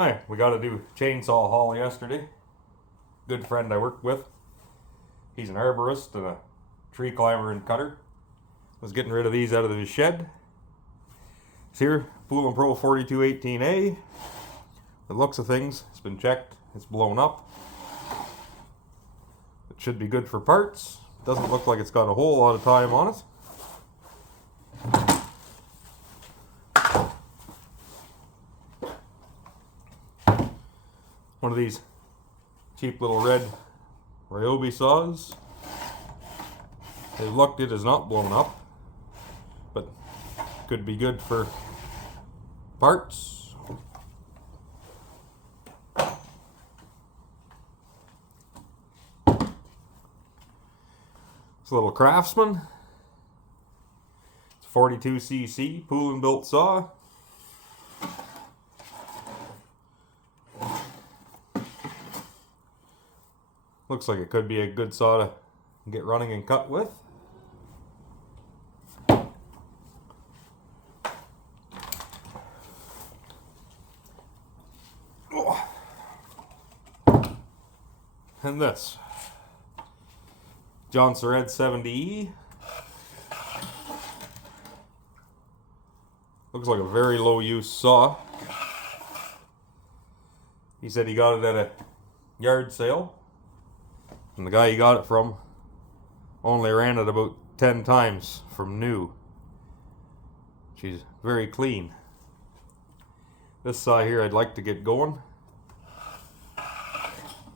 Hi, we got to do chainsaw haul yesterday. Good friend I worked with. He's an arborist and a tree climber and cutter. Was getting rid of these out of his shed. It's here, Pollan Pro 4218A. The looks of things, it's been checked, it's blown up. It should be good for parts. Doesn't look like it's got a whole lot of time on it. One of these cheap little red ryobi saws. They looked, it is not blown up, but could be good for parts. It's a little Craftsman. It's 42cc Pollan built saw. Looks like it could be a good saw to get running and cut with. Oh. And this jonsered 70E. Looks like a very low use saw. He said he got it at a yard sale. And the guy he got it from only ran it about 10 times from new. She's very clean. This saw here I'd like to get going.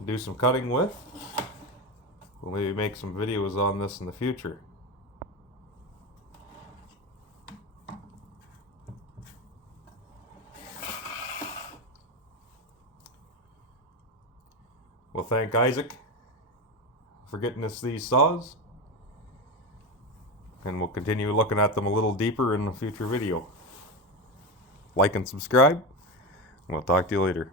Do some cutting with. We'll maybe make some videos on this in the future. We'll thank Isaac for getting us these saws, and we'll continue looking at them a little deeper in a future video. Like and subscribe. We'll talk to you later.